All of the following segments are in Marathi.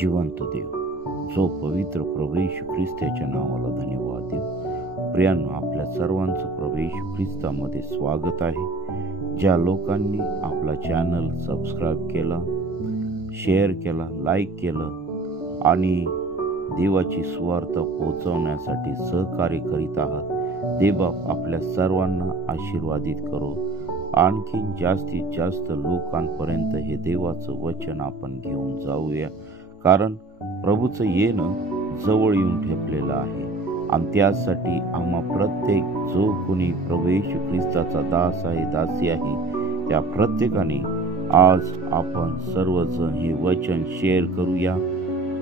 जिवंत देव, जो पवित्र प्रभू येशू ख्रिस्ताच्या नावाला धन्यवाद देव. प्रियांनो, आपल्या सर्वांचं प्रभू येशू ख्रिस्तामध्ये स्वागत आहे. ज्या लोकांनी आपला चॅनल सबस्क्राईब केला, शेअर केला, लाईक केलं आणि देवाची सुवार्ता पोहोचवण्यासाठी सहकार्य करीत आहात, देवबाप आपल्या सर्वांना आशीर्वादित करो. आणखी जास्तीत जास्त लोकांपर्यंत हे देवाचं वचन आपण घेऊन जाऊया, कारण प्रभूचं येणं जवळ येऊन ठेपलेलं आहे. आणि त्यासाठी आम्हा प्रत्येक जो कोणी प्रभू येशू ख्रिस्ताचा दास आहे, दासी आहे, त्या प्रत्येकाने आज आपण सर्वजण हे वचन शेअर करूया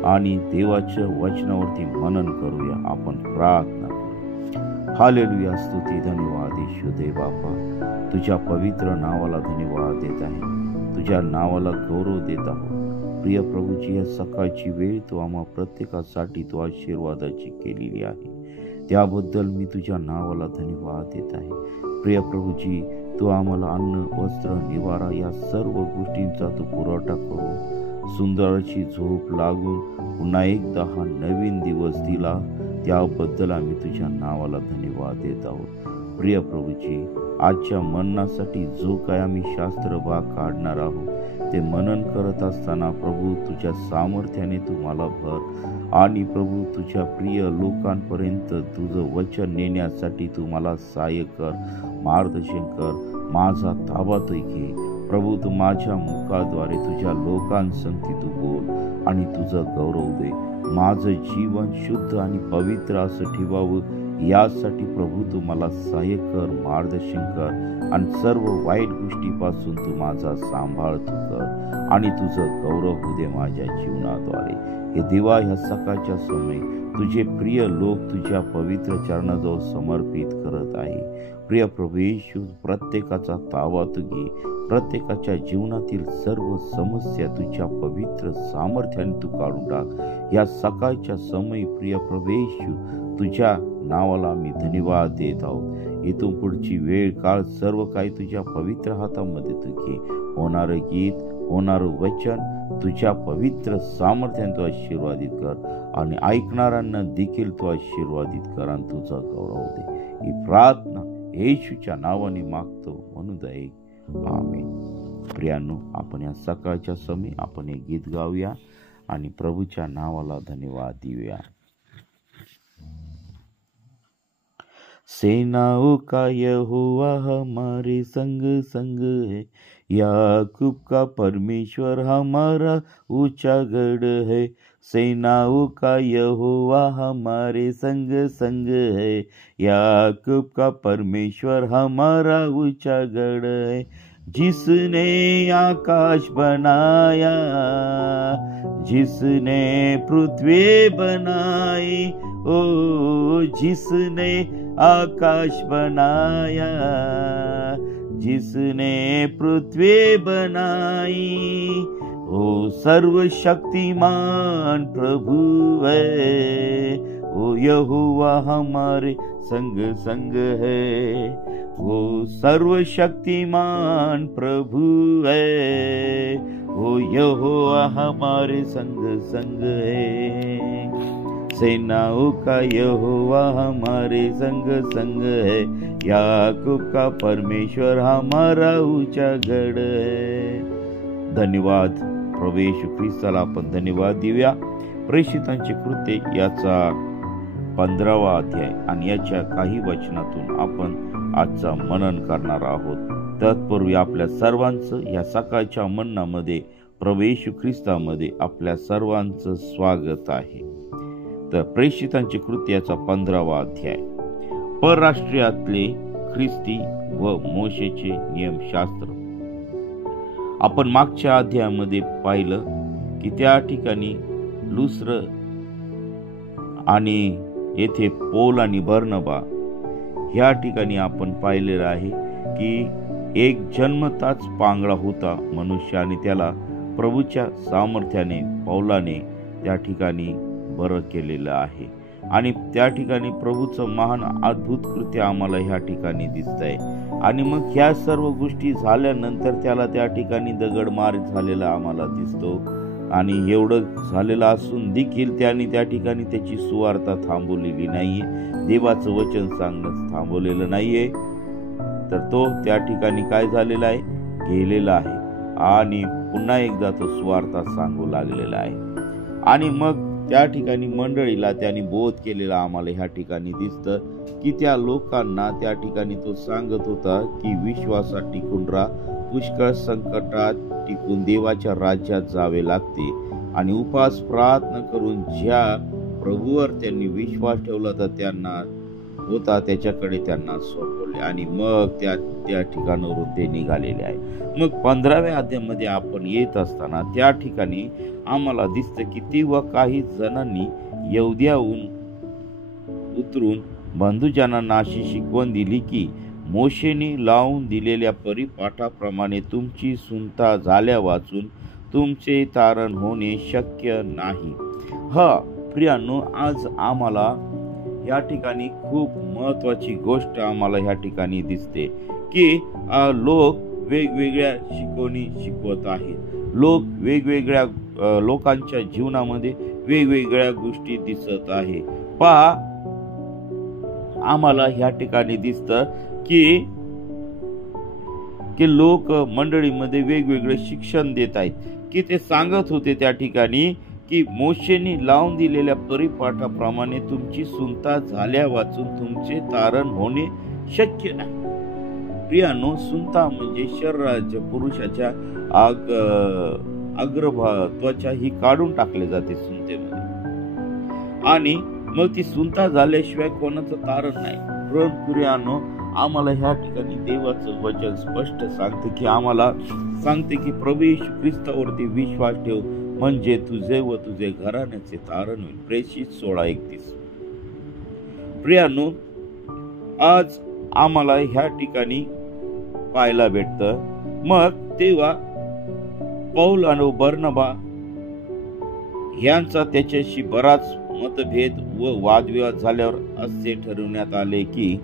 आणि देवाच्या वचनावरती मनन करूया. आपण प्रार्थना करू. हालेलुया, स्तुती, धन्यवाद येशू देव बापा. तुझ्या पवित्र नावाला धन्यवाद देत आहे, तुझ्या नावाला गौरव देत आहोत. प्रिय प्रभूची, या सकाळची वेळ तू आम्हा प्रत्येकासाठी तू आशीर्वादाची केलेली आहे, त्याबद्दल मी तुझ्या नावाला धन्यवाद देत आहे. प्रिय प्रभूजी, तू आम्हाला अन्न, वस्त्र, निवारा या सर्व गोष्टींचा तू पुरवठा करू. सुंदर झोप लागून पुन्हा एकदा हा नवीन दिवस दिला, त्याबद्दल आम्ही तुझ्या नावाला धन्यवाद देत आहोत. प्रिय प्रभूजी, आजच्या मननासाठी जो काय आम्ही शास्त्र भाग काढणार आहोत, ते मनन करत असताना प्रभू तुझ्या सामर्थ्याने तू मला भर आणि प्रभू तुझ्या प्रिय लोकांपर्यंत तुझं वचन नेण्यासाठी तू मला सहाय्य कर, मार्गदर्शन कर. माझा ताबा तू घे प्रभू. तू माझ्या मुखाद्वारे तुझ्या लोकांसंगती तू बोल आणि तुझं गौरव दे. माझं जीवन शुद्ध आणि पवित्र असं ठेवावं, यासाठी प्रभू तू मला सहाय्य कर, मार्गदर्शन कर आणि सर्व वाईट गोष्टीपासून तू माझा सांभाळ तू कर आणि तुझं गौरव होऊ दे माझ्या जीवनाद्वारे. हे देवा, ह्या सकाळच्या समय तुझे प्रिय लोक तुझ्या पवित्र चरणाजवळ समर्पित करत आहे. प्रिय प्रभू येशू, प्रत्येकाचा ताबा तू घे. प्रत्येकाच्या जीवनातील सर्व समस्या तुझ्या पवित्र सामर्थ्याने तू काढून टाक. या सकाळच्या समय प्रिय प्रभू येशू, तुझ्या नावाला मी धन्यवाद देत आहोत. इथून पुढची वेळ काळ सर्व काही तुझ्या पवित्र हातामध्ये तू घे. होणारं गीत, होणारं वचन तुझ्या पवित्र सामर्थ्याने तू आशीर्वादित कर आणि ऐकणाऱ्यांना देखील तू आशीर्वादित कर आणि तुझा गौरव दे. ही प्रार्थना येशूच्या नावाने मागतो, म्हणून दे, आमेन. प्रियांनो, आपण या सकाळच्या समय आपण एक गीत गाऊया आणि प्रभूच्या नावाला धन्यवाद देऊया. सेनाओं का यहोवा हमारे संग संग है, याकूब का परमेश्वर हमारा ऊंचा गढ़ है. सेनाओं का यहोवा हमारे संग संग है, याकूब का परमेश्वर हमारा ऊंचा गढ़ है. जिसने आकाश बनाया, जिसने पृथ्वी बनाई, ओ जिसने आकाश बनाया, जिसने पृथ्वी बनाई, ओ सर्वशक्तिमान प्रभु है. ओ यहोवा हमारे संग संग है, वो सर्वशक्तिमान प्रभु है. ओ यहोवा हमारे संग संग है. सेनाओं का यहोवा हमारे संग संग है, याकूब का परमेश्वर हमारा ऊंचा गढ़ है. धन्यवाद प्रभू येशू ख्रिस्ताला आपण धन्यवाद देऊया. प्रेषितांची कृत्ये याचा 15वा अध्याय आणि याच्या काही वचनातून आपण आजचा मनन करणार आहोत. तत्पूर्वी आपल्या सर्वांचं या सकाळच्या मननामध्ये प्रभू येशू ख्रिस्तामध्ये आपल्या सर्वांचं स्वागत आहे. तर प्रेषितांची कृत्याचा 15वा अध्याय. परराष्ट्रीयातले ख्रिस्ती व मोशेचे नियमशास्त्र. आपण मागच्या अध्यायामध्ये पाहिलं की त्या ठिकाणी लुस्त्र आणि येथे पौल आणि बर्नबा ह्या ठिकाणी आपण पाहिलेलं आहे की एक जन्मताच पांगळा होता मनुष्य आणि त्याला प्रभूच्या सामर्थ्याने पौलाने त्या ठिकाणी बरं केलेलं आहे. आणि त्या ठिकाणी प्रभूचं महान अद्भुत कृत्य आम्हाला ह्या ठिकाणी दिसतंय. आणि मग ह्या सर्व गोष्टी झाल्यानंतर त्याला त्या ठिकाणी दगडमार झालेला आम्हाला दिसतो. आणि एवढं झालेलं असून देखील त्यांनी त्या ठिकाणी त्याची सुवार्ता थांबवलेली नाहीये, देवाचं वचन सांगणं थांबवलेलं नाहीये, तर तो त्या ठिकाणी काय झालेला आहे, गेलेला आहे आणि पुन्हा एकदा तो सुवार्ता सांगू लागलेला आहे. आणि मग त्या ठिकाणी मंडळीला त्यांनी बोध केलेला आम्हाला ह्या ठिकाणी दिसतं की त्या लोकांना त्या ठिकाणी तो सांगत होता की विश्वासात टिकून राहा, पुष्कळ संकटात टिकून देवाच्या राज्यात जावे लागते आणि उपास प्रार्थना करून ज्या प्रभूवर त्यांनी विश्वास ठेवला होता त्याच्याकडे त्यांना सोपवले आणि मग त्या ठिकाणावरून ते निघालेले आहे. मग 15व्या अध्यायामध्ये आपण येत असताना त्या ठिकाणी आम्हाला दिसतं की तेव्हा काही जणांनी यहूद्याहून उतरून बंधुजनांना अशी शिकवण दिली की मोशेने लावून दिलेल्या परिपाठाप्रमाणे तुमची सुनता झाल्या वाचून तुमचे तारण होणे शक्य नाही. प्रियांनो, आज आम्हाला या ठिकाणी खूप महत्वाची गोष्ट आम्हाला ह्या ठिकाणी दिसते की लोक वेगवेगळ्या शिकवणी शिकवत आहेत. लोक वेगवेगळ्या लोकांच्या जीवनामध्ये वेगवेगळ्या गोष्टी दिसत आहे. आम्हाला ह्या ठिकाणी दिसतं की लोक मंडळीमध्ये वेगवेगळे शिक्षण देत आहेत की ते सांगत होते त्या ठिकाणी की मोशेने लावून दिलेल्या परिपाठाप्रमाणे तुमची सुनता झाल्या वाचून तुमचे तारण होणे शक्य नाही. प्रियानो, सुनता म्हणजे शरीराच्या पुरुषाच्या त्वचा ही काढून टाकली जाते सुनतेमध्ये आणि मग ती सुनता झाल्याशिवाय कोणाचं तारण नाही. प्रियानो, आम्हाला ह्या ठिकाणी देवाचं वचन स्पष्ट सांगते की प्रभू येशू ख्रिस्तावरती विश्वास ठेव म्हणजे तुझे व तुझे घराण्याचे तारण होईल. प्रेषित 16:31. प्रियानो, आज आम्हाला ह्या ठिकाणी पाहायला भेटतं. मग तेव्हा पौल आणि बर्नबा ह्यांचा त्याच्याशी बराच मतभेद व वादविवाद झाल्यावर असे ठरवण्यात आले की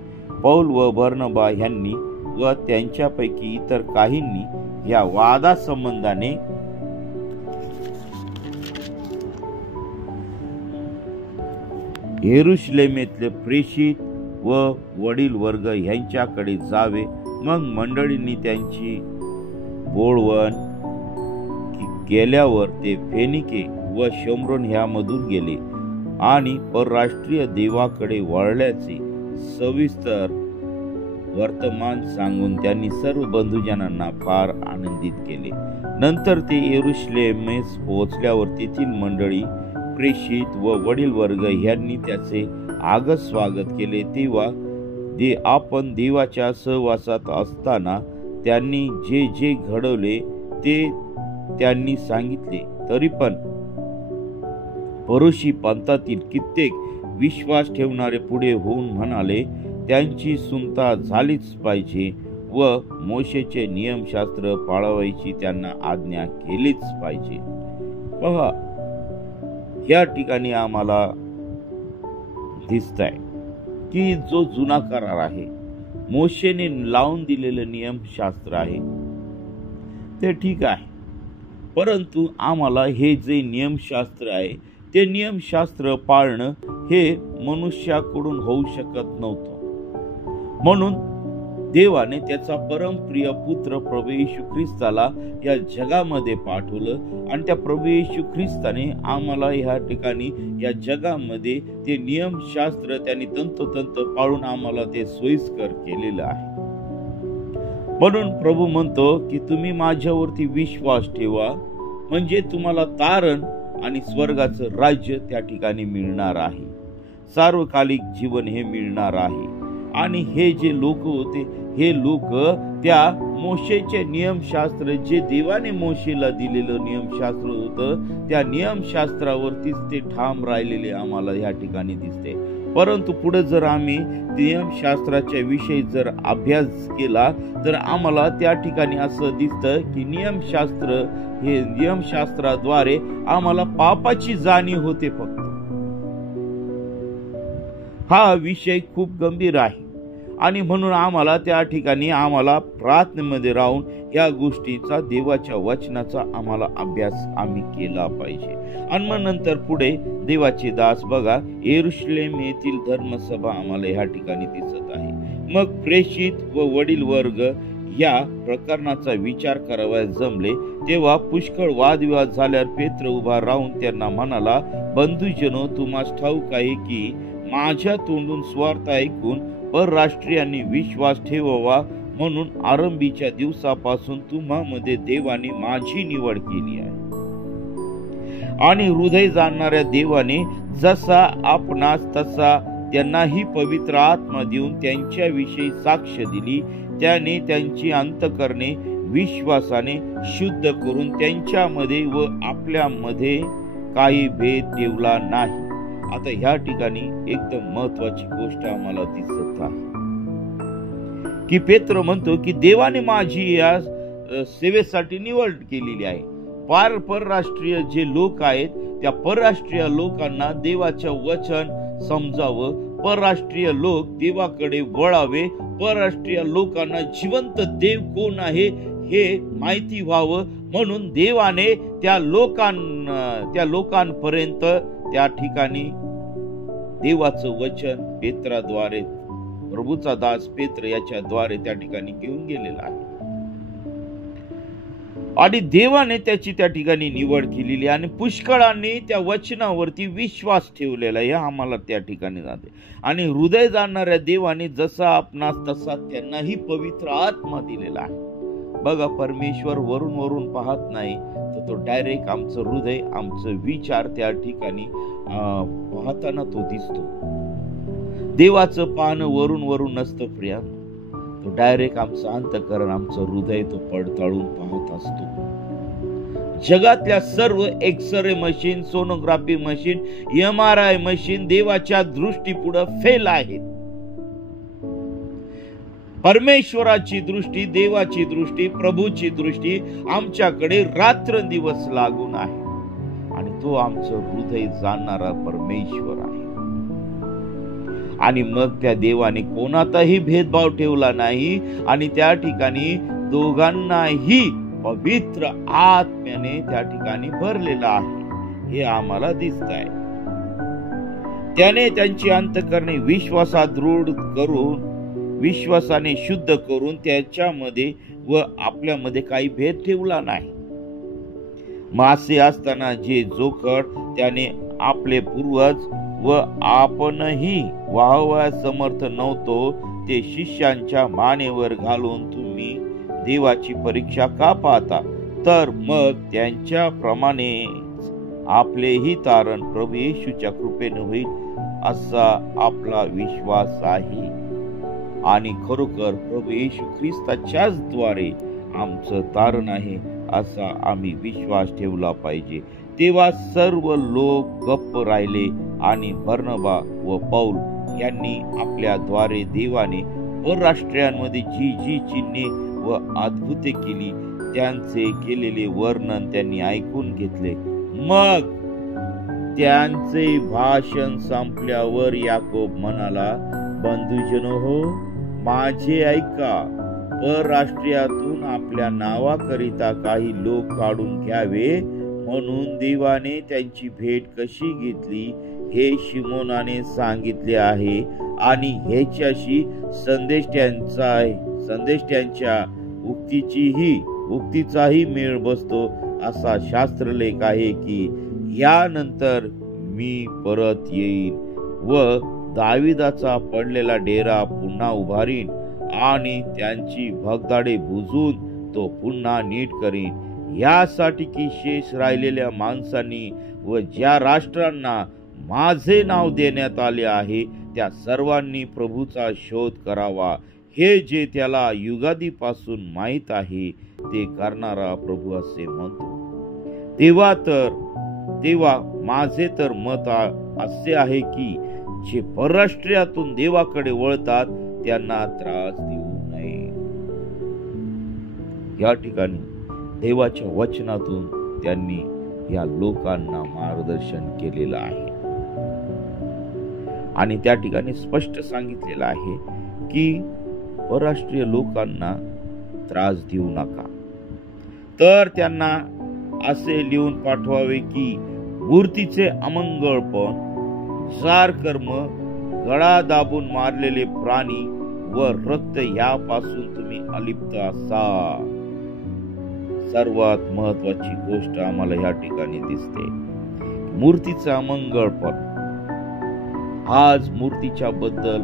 पौल व बर्नबा ह्यांनी व त्यांच्यापैकी इतर काहींनी या वादासंबंधाने येरुशलेमेतले प्रेषित व वडील वर्ग यांच्याकडे जावे. मग मंडळींनी त्यांची बोळवण केल्यावर ते फेनिके व शमरोन ह्यामधून गेले आणि परराष्ट्रीय देवाकडे वळल्याचे सविस्तर वर्तमान सांगून त्यांनी सर्व बंधुजनांना फार आनंदित केले. नंतर ते येरुशलेमेस पोहोचल्यावर तेथील मंडळी, प्रेषित व वडील वर्ग यांनी त्याचे आगत स्वागत केले. तेव्हा आपण देवाच्या सहवासात असताना त्यांनी जे जे घडवले ते त्यांनी सांगितले. तरी पण परुषी पंथातील कित्येक विश्वास ठेवणारे पुढे होऊन म्हणाले, त्यांची सुनता झालीच पाहिजे व मोशेचे नियमशास्त्र पाळावयाची त्यांना आज्ञा केलीच पाहिजे. पहा, या ठिकाणी आम्हाला दिसतंय की जो जुना करार आहे, मोशेने लावून दिलेलं नियमशास्त्र आहे ते ठीक आहे, परंतु आम्हाला हे जे नियमशास्त्र आहे ते नियमशास्त्र पाळणं हे मनुष्याकडून होऊ शकत नव्हतं. म्हणून देवाने त्याचा परमप्रिय पुत्र प्रभू येशू ख्रिस्ताला या जगामध्ये पाठवलं आणि त्या प्रभू येशू ख्रिस्ताने आम्हाला ह्या ठिकाणी या जगामध्ये ते नियमशास्त्र त्यांनी तंतोतंत पाळून आम्हाला ते सोयीस्कर केलेलं आहे. म्हणून प्रभू म्हणतो की तुम्ही माझ्यावरती विश्वास ठेवा म्हणजे तुम्हाला तारण आणि स्वर्गाचं राज्य त्या ठिकाणी मिळणार आहे, सार्वकालिक जीवन हे मिळणार आहे. आणि हे जे लोक होते हे लोक त्या मोशेचे नियमशास्त्र, जे देवाने मोशेला दिलेलं नियमशास्त्र होतं, त्या नियमशास्त्रावरतीच ते ठाम राहिलेले आम्हाला या ठिकाणी दिसते. परंतु पुढे जर आम्ही नियमशास्त्राच्या विषयी जर अभ्यास केला तर आम्हाला त्या ठिकाणी असं दिसतं की नियमशास्त्राद्वारे आम्हाला पापाची जाणीव होते. फक्त हा विषय खूप गंभीर आहे आणि म्हणून आम्हाला त्या ठिकाणी आम्हाला प्रार्थनेमध्ये राहून या गोष्टीचा, देवाच्या वचनाचा आम्हाला अभ्यास आम्ही केला पाहिजे. आणि मग नंतर पुढे देवाचे दास बघा, यरूशलेम येथील धर्मसभा आम्हाला या ठिकाणी दिसत आहे. मग प्रेषित व वडील वर्ग या प्रकरणाचा विचार करावा जमले तेव्हा पुष्कळ वादविवाद झाल्यावर पेत्र उभा राहून त्यांना म्हणाला, बंधुजनो, तुम्हास ठाऊक आहे की माझ्या तोंडून स्वार्थ ऐकून परराष्ट्रीयांनी विश्वास ठेवावा म्हणून आरंभीच्या दिवसापासून तुम्हामध्ये देवाने माझी निवड केली आहे. आणि हृदय जाणणाऱ्या देवाने जसा आपणास तसा त्यांनाही पवित्र आत्मा देऊन त्यांच्याविषयी साक्ष दिली. त्याने त्यांची अंतःकरणे विश्वासाने शुद्ध करून त्यांच्यामध्ये व आपल्यामध्ये काही भेद ठेवला नाही. आता ह्या ठिकाणी एकदम महत्वाची गोष्ट आम्हाला दिसत आहे की पेत्र म्हणतो की देवाने माझी या सेवेसाठी निवड केलेली आहे. परराष्ट्रीय जे लोक आहेत त्या परराष्ट्रीय लोकांना देवाचं वचन समजावं, परराष्ट्रीय लोक देवाकडे वळावे, परराष्ट्रीय लोकांना जिवंत देव कोण आहे हे माहिती व्हावं म्हणून देवाने त्या लोकांपर्यंत त्या ठिकाणी देवाचं वचन पेत्राद्वारे, प्रभूचा दास पेत्र याच्याद्वारे त्या ठिकाणी घेऊन गेलेला आहे. आणि देवाने त्याची त्या ठिकाणी निवड केलेली आणि पुष्कळांनी त्या वचनावरती विश्वास ठेवलेला आहे आम्हाला त्या ठिकाणी जाते. आणि हृदय जाणणाऱ्या देवाने जसा आपणास तसा त्यांनाही पवित्र आत्मा दिलेला आहे. बघा, परमेश्वर वरून पाहत नाही, तर तो डायरेक्ट आमचं हृदय, आमचं विचार त्या ठिकाणी पाहताना तो दिसतो. देवाचं पाहणं वरून नसतं प्रिया, तो डायरेक्ट आमचं अंतःकरण, आमचं हृदय तो पडताळून पाहत असतो. जगातल्या सर्व x-ray machine, sonography machine, MRI machine देवाच्या दृष्टीपुढे फेल आहेत. परमेश्वराची दृष्टी, देवाची दृष्टी, प्रभूची दृष्टी आमच्याकडे रात्रंदिवस लागून आहे आणि तो आमचं हृदय जाणणारा परमेश्वर आहे. आणि मग त्या देवाने कोणाचाही भेदभाव ठेवला नाही आणि त्या ठिकाणी दोघांनाही पवित्र आत्म्याने त्या ठिकाणी भरलेला आहे हे आम्हाला दिसत आहे. त्याने त्यांची अंतःकरणे विश्वासात दृढ करून, विश्वासाने शुद्ध करून त्याच्यामध्ये व आपल्यामध्ये काही भेद ठेवला नाही. मग असे असताना जे जोखड त्याने आपले पूर्वज व आपणही वाहवा समर्थ नव्हतो ते शिष्यांच्या मानेवर घालून तुम्ही देवाची परीक्षा का पाहता? तर मग त्यांच्याप्रमाणे आपलेही तारण प्रभू येशूच्या कृपेने होईल असा आपला विश्वास आहे. आणि खरोखर प्रभू येशू ख्रिस्ताच्याच द्वारे आमचं तारण आहे असा आम्ही विश्वास ठेवला पाहिजे. तेव्हा सर्व लोक गप्प राहिले आणि बर्नबा व पौल यांनी आपल्या द्वारे देवाने परराष्ट्रीयांमध्ये जी चिन्हे व अद्भुते केली त्यांचे केलेले वर्णन त्यांनी ऐकून घेतले. मग त्यांचे भाषण संपल्यावर याकोब म्हणाला, बंधुजनो हो, माझे ऐका. परराष्ट्रीयातून आपल्या नावाकरिता काही लोक काढून घ्यावे म्हणून देवाने त्यांची भेट कशी घेतली हे शिमोनाने सांगितले आहे. आणि ह्याच्याशी संदेष्ट्यांच्या उक्तीचाही मेळ बसतो असा शास्त्रलेख आहे की यानंतर मी परत येईन व दाविदाचा पडलेला डेरा पुन्हा उभारीन आणि त्यांची भगदाडे बुजून तो पुन्हा नीट करीन, यासाठी की शेष राहिलेल्या माणसांनी व ज्या राष्ट्रांना माझे नाव देण्यात आले आहे त्या सर्वांनी प्रभूचा शोध करावा. हे जे त्याला युगादीपासून माहीत आहे ते करणारा प्रभू असे म्हणतो. तेव्हा माझे तर मत असे आहे की जे परराष्ट्रीयातून देवाकडे वळतात त्यांना त्रास देऊ नये. या ठिकाणी देवाच्या वचनातून त्यांनी या लोकांना मार्गदर्शन केलेलं आहे आणि त्या ठिकाणी स्पष्ट सांगितलेलं आहे की परराष्ट्रीय लोकांना त्रास देऊ नका, तर त्यांना असे लिहून पाठवावे की मूर्तीचे अमंगळपण, जार कर्म, गळा दाबून मारलेले प्राणी व रक्त यापासून तुम्ही अलिप्त असाल. सर्वात महत्वाची गोष्ट आम्हाला या ठिकाणी दिसते, मूर्तीचं अमंगळपण. आज मूर्तीच्या बद्दल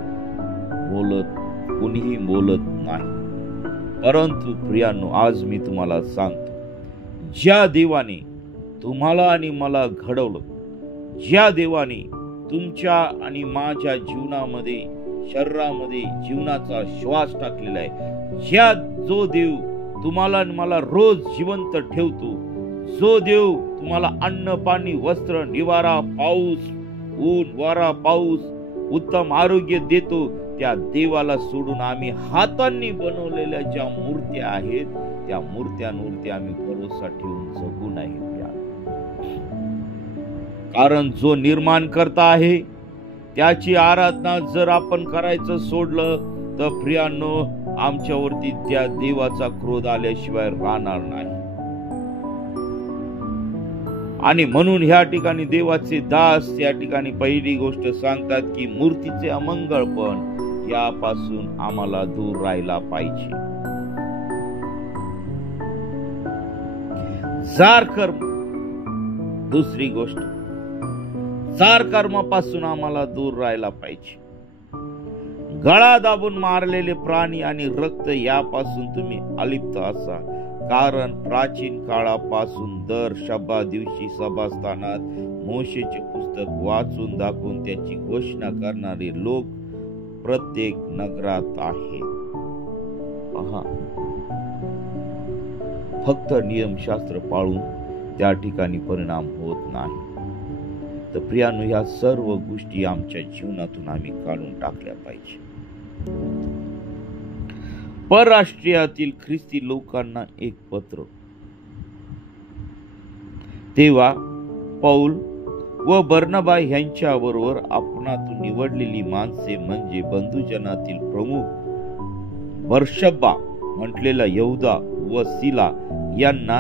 कोणीही बोलत नाही, परंतु प्रियांनो, आज मी तुम्हाला सांगतो, ज्या देवाने तुम्हाला आणि मला घडवलं, ज्या देवाने तुमच्या आणि माझ्या जीवनामध्ये, शरीरामध्ये जीवनाचा श्वास टाकलेला आहे, जो देव तुम्हाला आणि मला रोज जिवंत ठेवतो, जो देव तुम्हाला अन्न, पाणी, वस्त्र, निवारा, पाऊस, ऊन, वारा, पाऊस, उत्तम आरोग्य देतो, त्या देवाला सोडून आम्ही हातांनी बनवलेल्या ज्या मूर्त्या आहेत, त्या मूर्त्यांवरती आम्ही भरोसा ठेवून जगू नाही. कारण जो निर्माण करता आहे त्याची आराधना जर आपण करायचं सोडलं तर प्रियांनो, आमच्यावरती त्या देवाचा क्रोध आल्याशिवाय राहणार नाही. आणि म्हणून ह्या ठिकाणी देवाचे दास या ठिकाणी पहिली गोष्ट सांगतात की मूर्तीचे अमंगळपण यापासून आम्हाला दूर राहायला पाहिजे. जार कर्म, दुसरी गोष्ट, जार कर्मापासून आम्हाला दूर राहायला पाहिजे. गळा दाबून मारलेले प्राणी आणि रक्त यापासून तुम्ही अलिप्त असा. कारण प्राचीन काळापासून दर शब्बा दिवशी सभास्थानात मोशेचे पुस्तक वाचून दाखवून त्याची घोषणा करणारे लोक प्रत्येक नगरात आहेत. पहा, फक्त नियमशास्त्र पाळून त्या ठिकाणी परिणाम होत नाही. तर प्रियांनो, ह्या सर्व गोष्टी आमच्या जीवनातून आम्ही काढून टाकल्या पाहिजे. परराष्ट्रीयातील ख्रिस्ती लोकांना एक पत्र. तेव्हा पौल व बर्नबा यांच्याबरोबर आपणातून निवडलेली माणसे म्हणजे बंधुजनातील प्रमुख बर्शब्बा म्हटलेला यहुदा व सिला यांना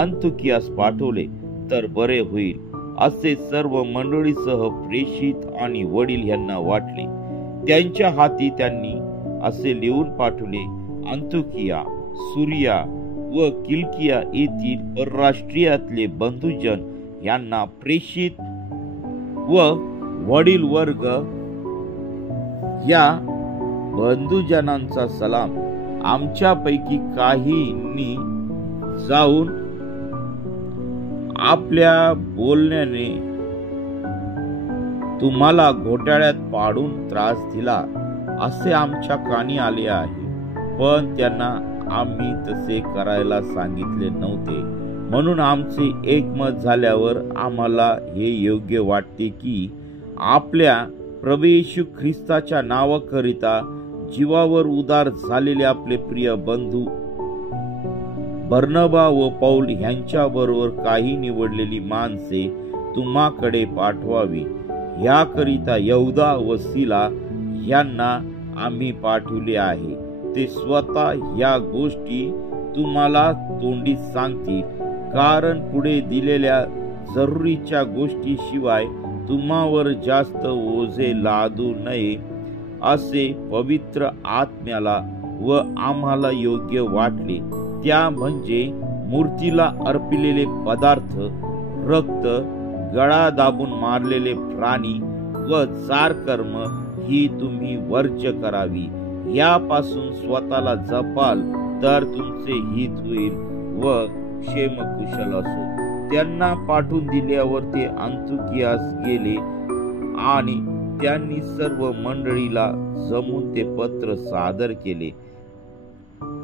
अंतुकियास पाठवले तर बरे होईल असे सर्व मंडळीसह प्रेषित आणि वडील यांना वाटले. त्यांच्या हाती त्यांनी असे लिहून पाठवले, अंतुकिया, सुरिया व किलकिया येथील परराष्ट्रीयातले बंधुजन यांना प्रेषित व वडील वर्ग या बंधुजनांचा सलाम. आमच्यापैकी काहींनी जाऊन आपल्या बोलण्याने तुम्हाला घोटाळ्यात पाडून त्रास दिला असे आमच्या कानी आले आहे, पण त्यांना आम्ही तसे करायला सांगितले नव्हते. म्हणून आमचे एकमत झाल्यावर आम्हाला हे योग्य वाटते की आपल्या प्रभू येशू ख्रिस्ताच्या नावाकरिता जीवावर उदार झालेले आपले प्रिय बंधू बर्नबा व पौल यांच्याबरोबर काही निवडलेली माणसे तुम्हाकडे पाठवावी. याकरिता यहुदा व सिला यांना आम्ही पाठवले आहे. ते स्वतः या गोष्टी तुम्हाला तोंडी सांगतील, कारण पुढे दिलेल्या जरुरीच्या गोष्टीशिवाय तुम्हावर जास्त ओझे लादू नये असे पवित्र आत्म्याला व आम्हाला योग्य वाटले. त्या म्हणजे मूर्तीला अर्पिलेले पदार्थ, रक्त, गळा दाबून मारलेले प्राणी व जार कर्म ही तुम्ही वर्ज्य करावी. यापासून स्वतःला जपाल तर तुमचे हित होईल व क्षेमकुशल असो. त्यांना पाठवून दिल्यावर ते अंतुकियास गेले आणि त्यांनी सर्व मंडळीला जमून ते पत्र सादर केले.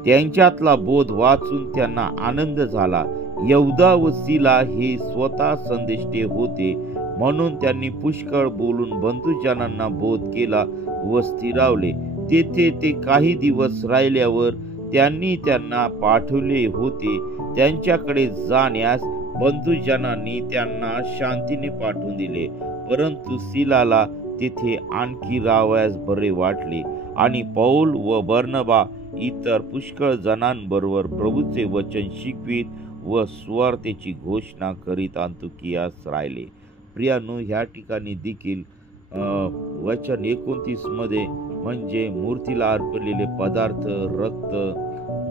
त्यांच्यातला बोध वाचून त्यांना आनंद झाला. यहुदा व सिला हे स्वतः संदेष्टे होते, म्हणून त्यांनी पुष्कळ बोलून बंधुजनांना बोध केला व स्थिरावले. तेथे ते काही दिवस राहिल्यावर त्यांनी त्यांना पाठवले होते. त्यांच्याकडे जाण्यास बंधुजनांनी त्यांना शांतीने पाठवून दिले, परंतु सिलाला तेथे आणखी राहावयास बरे वाटले आणि पौल व बर्नबा इतर पुष्कळ जणांबरोबर प्रभूचे वचन शिकवीत व सुवार्तेची घोषणा करीत अंतुकियास राहिले. प्रियानो, ह्या ठिकाणी देखील वचन 29 मध्ये म्हणजे मूर्तीला अर्पलेले पदार्थ, रक्त,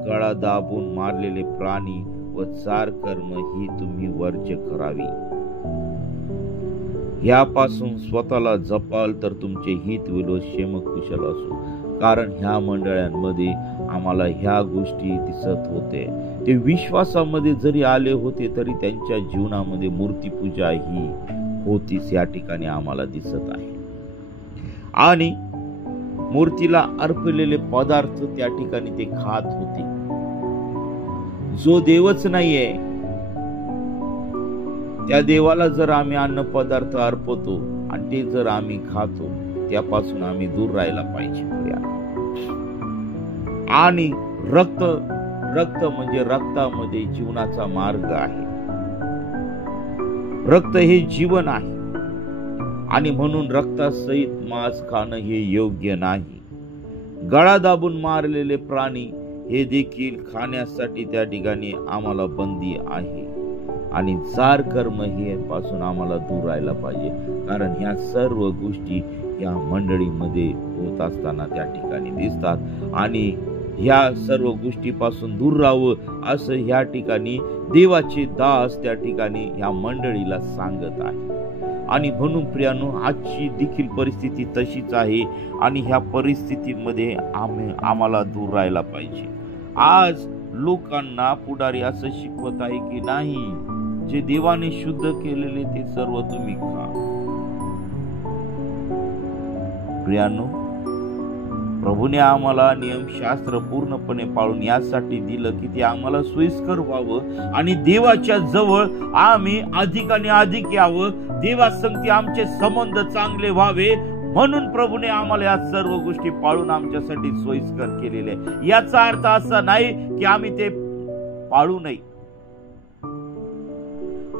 गळा दाबून मारलेले प्राणी व चार कर्म ही तुम्ही वर्ज्य करावी. यापासून स्वतःला जपाल तर तुमचे हित विलोद क्षेमकुशल असो. कारण ह्या मंडळांमध्ये आम्हाला ह्या गोष्टी दिसत होते. ते विश्वासामध्ये जरी आले होते तरी त्यांच्या जीवनामध्ये मूर्तीपूजा ही होतीच या ठिकाणी आम्हाला दिसत आहे. आणि मूर्तीला अर्पलेले पदार्थ त्या ठिकाणी ते खात होते. जो देवच नाहीये त्या देवाला जर आम्ही अन्न पदार्थ अर्पतो आणि ते जर आम्ही खातो त्यापासून आम्ही दूर राहायला पाहिजे. आणि रक्त म्हणजे रक्तामध्ये जीवनाचा मार्ग आहे. रक्त हे जीवन आहे आणि म्हणून रक्तासहित मांस खाणं हे योग्य नाही. गळा दाबून मारलेले प्राणी हे देखील खाण्यासाठी त्या ठिकाणी आम्हाला बंदी आहे. आणि जार कर्म हे पासून आम्हाला दूर राहायला पाहिजे. कारण ह्या सर्व गोष्टी या मंडळीमध्ये होत असताना त्या ठिकाणी दिसतात आणि ह्या सर्व गोष्टीपासून दूर राहावं असं ह्या ठिकाणी देवाचे दास त्या ठिकाणी ह्या मंडळीला सांगत आहे. आणि म्हणून प्रियानो, आजची देखील परिस्थिती तशीच आहे आणि ह्या परिस्थितीमध्ये आम्हाला दूर राहायला पाहिजे. आज लोकांना पुढारी असं शिकवत आहे की नाही, जे देवाने शुद्ध केलेले ते सर्व तुम्ही खा. प्रियानो, प्रभूने आम्हाला नियमशास्त्र पूर्णपणे पाळून यासाठी दिलं की ते आम्हाला सोयीस्कर व्हावं आणि देवाच्या जवळ आम्ही अधिक आणि अधिक यावं. देवासंगती आमचे संबंध चांगले व्हावे म्हणून प्रभूने आम्हाला या सर्व गोष्टी पाळून आमच्यासाठी सोयीस्कर केलेले. याचा अर्थ असा नाही की आम्ही ते पाळू नये.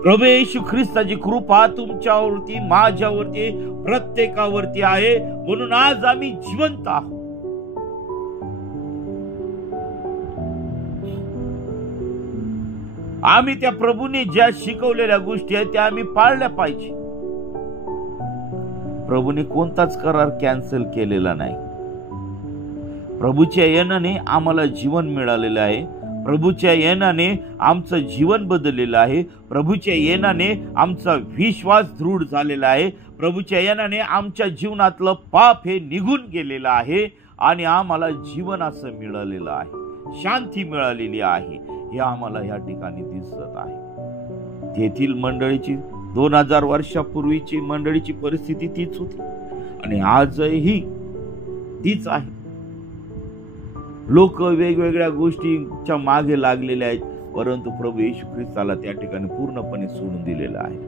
प्रभू येशू ख्रिस्ताची कृपा तुमच्यावरती, माझ्यावरती, प्रत्येकावरती आहे म्हणून आज आम्ही जिवंत आहोत. आम्ही त्या प्रभूने ज्या शिकवलेल्या गोष्टी आहेत त्या आम्ही पाळल्या पाहिजे. प्रभूने कोणताच करार कॅन्सल केलेला नाही. प्रभूच्या येण्याने आम्हाला जीवन मिळालेलं आहे. प्रभूच्या येण्याने आमचं जीवन बदललेलं आहे. प्रभूच्या येण्याने आमचा विश्वास दृढ झालेला आहे. प्रभूच्या येण्याने आमच्या जीवनातलं पाप हे निघून गेलेलं आहे आणि आम्हाला जीवन असं मिळालेलं आहे. शांती मिळालेली आहे. हे आम्हाला या ठिकाणी दिसत आहे. तेथील मंडळीची 2000 वर्षापूर्वीची मंडळीची परिस्थिती तीच होती आणि आजही तीच आहे. लोक वेगवेगळ्या गोष्टींच्या मागे लागलेले आहेत, परंतु प्रभू येशू ख्रिस्ताला त्या ठिकाणी पूर्णपणे सोडून दिलेलं आहे.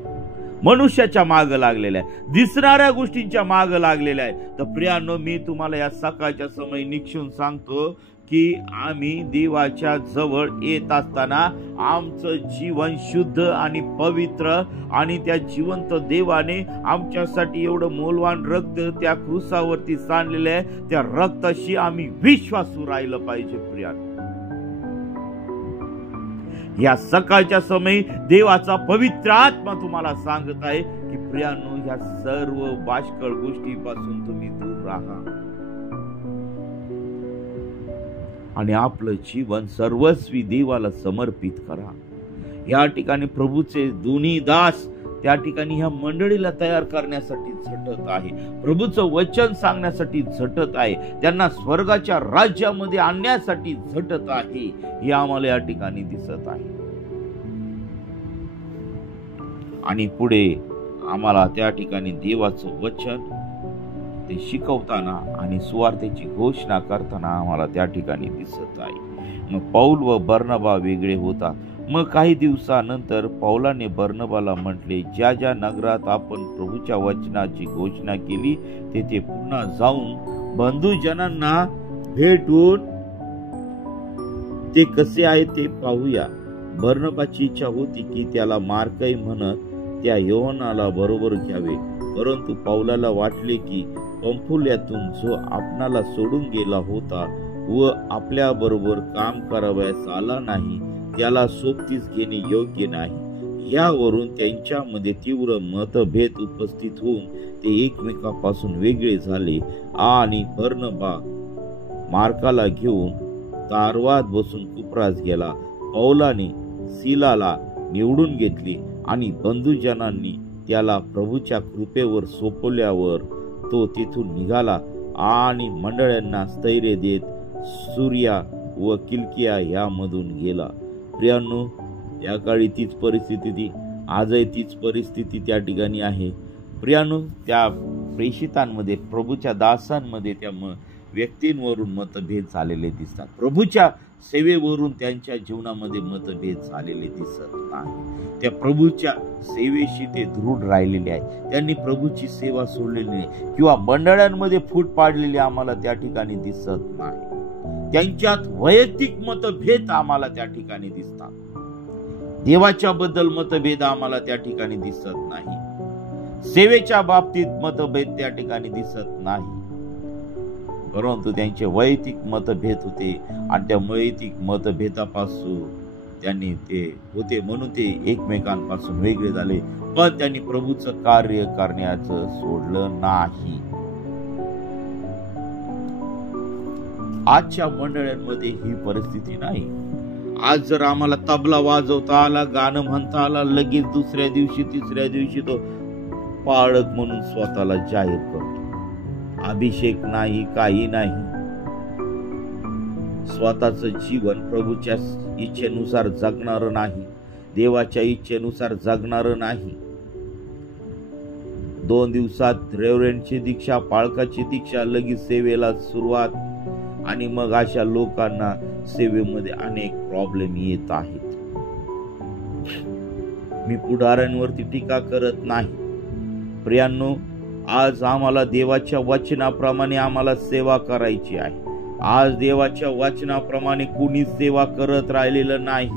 मनुष्याच्या मागे लागलेल्या आहे, दिसणाऱ्या गोष्टींच्या मागे लागलेल्या आहे. तर प्रियानो, मी तुम्हाला या सकाळच्या समय निक्षून सांगतो की आम्ही देवाच्या जवळ येत असताना आमचं जीवन शुद्ध आणि पवित्र आणि त्या जिवंत देवाने आमच्यासाठी एवढं मौल्यवान रक्त त्या क्रूसावरती सांडलेलं आहे. त्या रक्ताशी आम्ही विश्वासू राहिलं पाहिजे. प्रियानो, या सकाळच्या समयी देवाचा पवित्र आत्मा तुम्हाला सांगत आहे की प्रियानो, ह्या सर्व बाष्कळ गोष्टीपासून तुम्ही दूर राहा आणि आपलं जीवन सर्वस्वी देवाला समर्पित करा. या ठिकाणी प्रभूचे दोन्ही दास त्या ठिकाणी ह्या मंडळीला तयार करण्यासाठी झटत आहे. प्रभूचं वचन सांगण्यासाठी झटत आहे. त्यांना स्वर्गाच्या राज्यामध्ये आणण्यासाठी झटत आहे. हे आम्हाला या ठिकाणी दिसत आहे. आणि पुढे आम्हाला त्या ठिकाणी देवाचं वचन ते शिकवताना आणि सुवार्तेची घोषणा करताना आम्हाला त्या ठिकाणी दिसत आहे. मग पौल व बर्नबा वेगळे होतात. मग काही दिवसानंतर पौलाने बर्नबाला म्हटले, ज्या ज्या नगरात आपण प्रभूच्या वचनाची घोषणा केली तेथे पुन्हा जाऊन बंधुजनांना भेटून ते कसे आहे ते पाहूया. बर्नबाची इच्छा होती की त्याला मार्कही म्हणत त्या योहानाला बरोबर घ्यावे, परंतु पौलाला वाटले की पंफुल्यातून जो आपणाला सोडून गेला होता व आपल्या बरोबर काम करावयास आला नाही त्याला सोबतीस घेणे योग्य नाही. यावरून त्यांच्यामध्ये तीव्र मतभेद उपस्थित होऊन ते एकमेकांपासून वेगळे झाले आणि बर्नबा मार्काला घेऊन तारवात बसून कुप्रास गेला. पौलाने सिलाला निवडून घेतले आणि बंधुजनांनी त्याला प्रभूच्या कृपेवर सोपवल्यावर तो तिथून निघाला आणि मंडळांना स्थैर्य देत सूर्या व किल्किया यामधून गेला. प्रियांनो, त्या काळी तीच परिस्थिती, आजही तीच परिस्थिती त्या ठिकाणी आहे. प्रियांनो, त्या प्रेषितांमध्ये, प्रभूच्या दासांमध्ये त्या व्यक्तींवरून मतभेद झालेले दिसतात. प्रभूच्या सेवेवरून त्यांच्या जीवनामध्ये मतभेद झालेले दिसत नाही. त्या प्रभूच्या सेवेशी ते दृढ राहिलेले आहेत. त्यांनी प्रभूची सेवा सोडलेली नाही किंवा मंडळांमध्ये फूट पाडलेली आम्हाला त्या ठिकाणी दिसत नाही. त्यांच्यात वैयक्तिक मतभेद आम्हाला त्या ठिकाणी दिसतात. देवाच्या बद्दल मतभेद आम्हाला त्या ठिकाणी दिसत नाही. सेवेच्या बाबतीत मतभेद त्या ठिकाणी दिसत नाही. परंतु त्यांचे वैयक्तिक मतभेद होते आणि त्या वैयक्तिक मतभेदापासून त्यांनी ते होते म्हणून ते एकमेकांपासून वेगळे झाले. पण त्यांनी प्रभूचं कार्य करण्याचं सोडलं नाही. आजच्या मंडळांमध्ये ही परिस्थिती नाही. आज जर आम्हाला तबला वाजवता आला, गाणं म्हणता आला, लगेच दुसऱ्या दिवशी तिसऱ्या दिवशी तो पाळक म्हणून स्वतःला जाहीर करतो. अभिषेक नाही, काही नाही. स्वतःचं जीवन प्रभूच्या इच्छेनुसार जगणार नाही, देवाच्या इच्छेनुसार जगणार नाही. 2 दिवसात रेव्हरंडची दीक्षा, पाळकाची दीक्षा, लगेच सेवेला सुरुवात आणि मग अशा लोकांना सेवेमध्ये अनेक प्रॉब्लेम येत आहेत. मी पुढाऱ्यांवरती टीका करत नाही. प्रियांनो, आज आम्हाला देवाच्या वचनाप्रमाणे आम्हाला सेवा करायची आहे. आज देवाच्या वचनाप्रमाणे कुणी सेवा करत राहिलेलं नाही.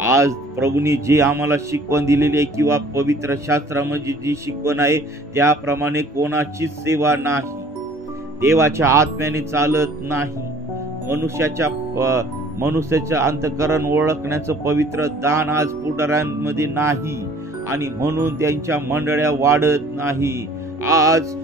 आज प्रभूने जे आम्हाला शिकवण दिलेली आहे किंवा पवित्र शास्त्रामध्ये जी शिकवण आहे त्याप्रमाणे कोणाचीच सेवा नाही. देवाच्या आत्म्याने चालत नाही. मनुष्याच्या अंतःकरण ओळखण्याचं पवित्र दान आज पुढाऱ्यांमध्ये नाही आणि म्हणून त्यांच्या मंडळ्या वाढत नाही. आज